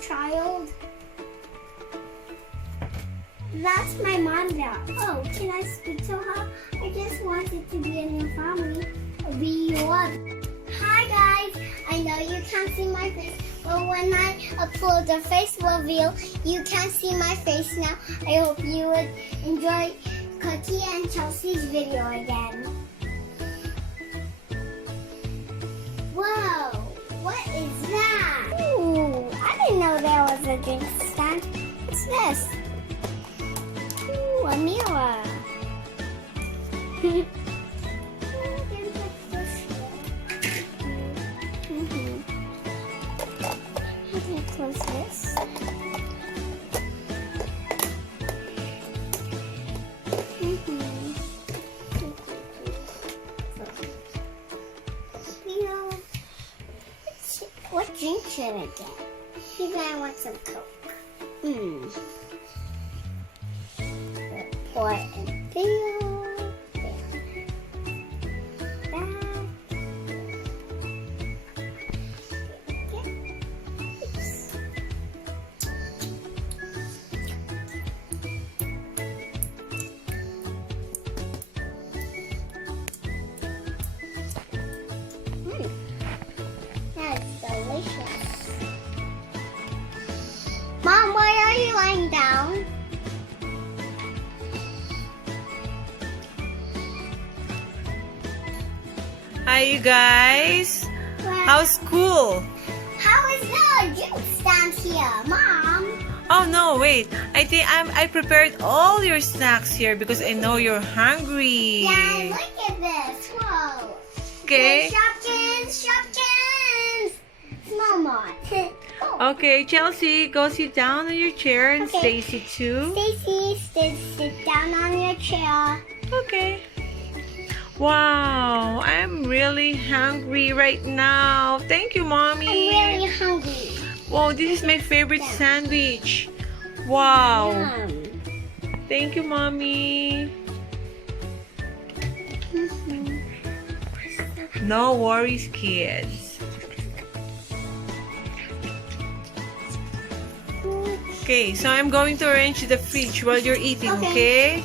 child. That's my mom now. Oh, can I speak to her? I just wanted to be in your family. Be one. Hi guys. I know you can't see my face, but when I upload the face reveal, you can see my face now. I hope you would enjoy Cookie and Chelsea's video again. Whoa, what is that? Ooh, I didn't know there was a drink stand. What's this? Ooh, a mirror. How do you close this? What drink should I get? Maybe I want some Coke. Pour it in Theo. Delicious. Mom, why are you lying down? Hi, you guys. How's school? How is the drink stand here, Mom? Oh no, wait. I think I prepared all your snacks here because I know you're hungry. Yeah, look at this. Whoa. Okay. Shopkins. Mama. Oh. Okay, Chelsea, go sit down on your chair, and Okay. Stacy too. Stacy, sit down on your chair. Okay. Wow, I'm really hungry right now. Thank you, Mommy. I'm really hungry. Wow, this is my favorite sandwich. Wow. Yum. Thank you, Mommy. No worries, kids. Okay, so I'm going to arrange the fridge while you're eating, okay?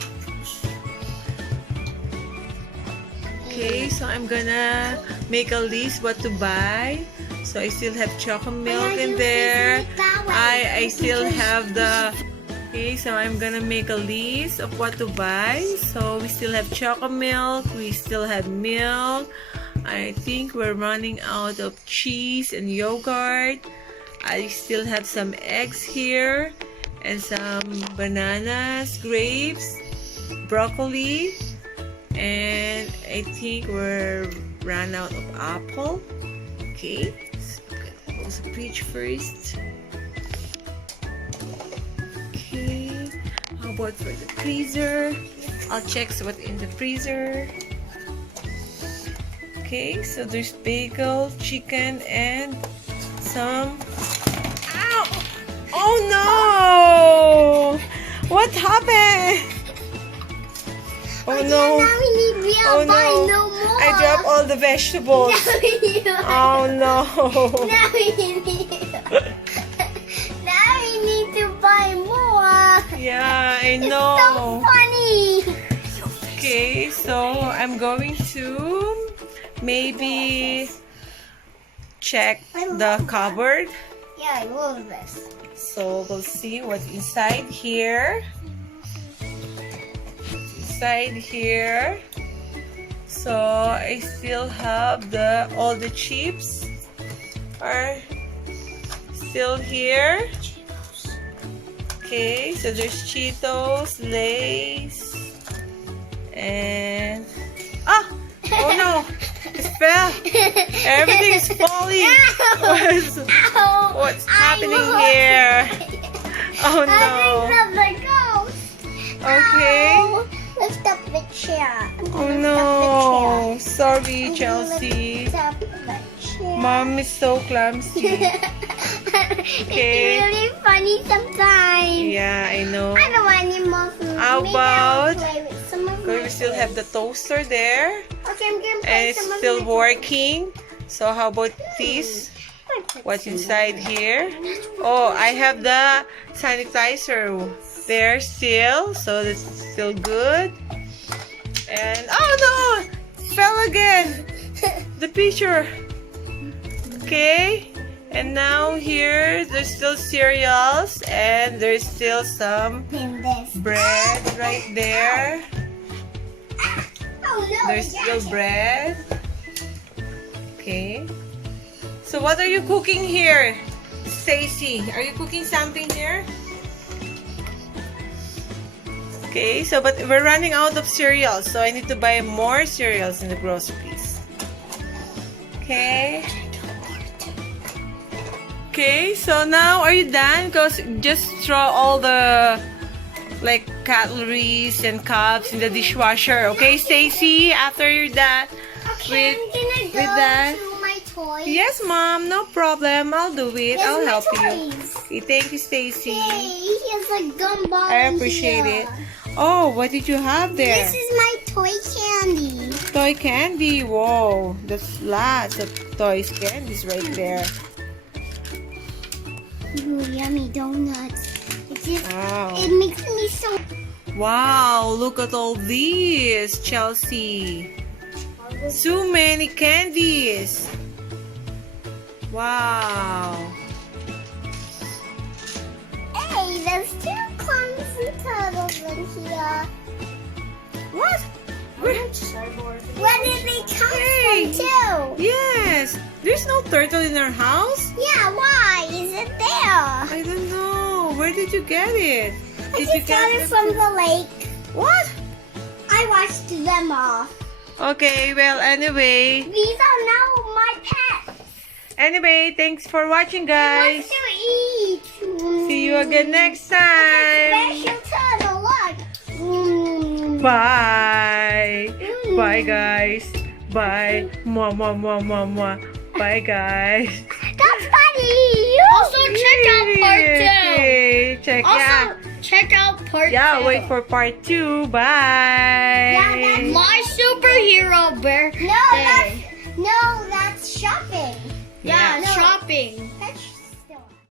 Okay, so I'm gonna make a list what to buy. So I still have chocolate milk in there. I still have the... Okay, so I'm gonna make a list of what to buy. So we still have chocolate milk, we still have milk. I think we're running out of cheese and yogurt. I still have some eggs here and some bananas, grapes, broccoli, and I think we're run out of apple. Okay, so I'm gonna close the fridge first. Okay, how about for the freezer? I'll check what's in the freezer. Okay, so there's bagel, chicken, and some... Ow! Oh no! What happened? Oh no! Now we need Oh buy no! no more. I dropped all the vegetables. Oh no! Now we need to buy more. Yeah, I It's know. so funny. Okay, so I'm going to maybe check the cupboard. Yeah, I love this. So we'll see what's inside here. Inside here. So I still have all the chips are still here. Okay, so there's Cheetos, Lay's, and oh no, it fell. Everything is falling. What's happening here? Oh no. Okay. Ow. Lift up the chair. Oh no. Sorry, Chelsea. Lift up the chair. Mom is so clumsy. Okay. It's really funny sometimes. Yeah, I know. I don't want any more food. How Maybe I'll about- play with some of We my still have the toaster there. Okay, I'm gonna And play it's some of still my working. So how about this? toys. What's inside here? Oh, I have the sanitizer there still, so that's still good. And oh no, fell again. The picture. Okay, and now here there's still cereals and there's still some bread right there. Oh no, There's still bread. Okay. So what are you cooking here, Stacy? Are you cooking something here? Okay, so but we're running out of cereals, so I need to buy more cereals in the groceries. Okay. Okay, so now are you done? Because just throw all the like cutleries and cups in the dishwasher. Okay, Stacy, after you're done Okay, I'm gonna go that. to my toys. Yes, Mom, no problem. I'll do it. Here's I'll my help you. toys. Okay, thank you, Stacy. Yay, here's a gumball. I appreciate it. Oh, what did you have there? This is my toy candy. Toy candy. Whoa, that's lots of toys candies right there. Ooh, yummy donuts. Wow. It makes me so. Wow, look at all these, Chelsea. So many candies. Wow. Hey, there's two clumsy turtles in here. What? Where? Where did they come Hey. from, too? Yes. There's no turtle in our house. Yeah, why is it there? I don't know. Where did you get it? I Did you just got get it from the lake. What? I washed them off. Okay, well, anyway. These are now my pets. Anyway, thanks for watching, Who guys. wants to eat? See you again next time. Special turtle, look. Mm. Bye. Bye, guys. Bye. Mwah, mwah, mwah, mwah, mwah. Bye, guys. That's funny. Also, check out part 2. Okay, check Also, check out part 2. Yeah, wait for part 2. Bye. Yeah, that's my superhero bear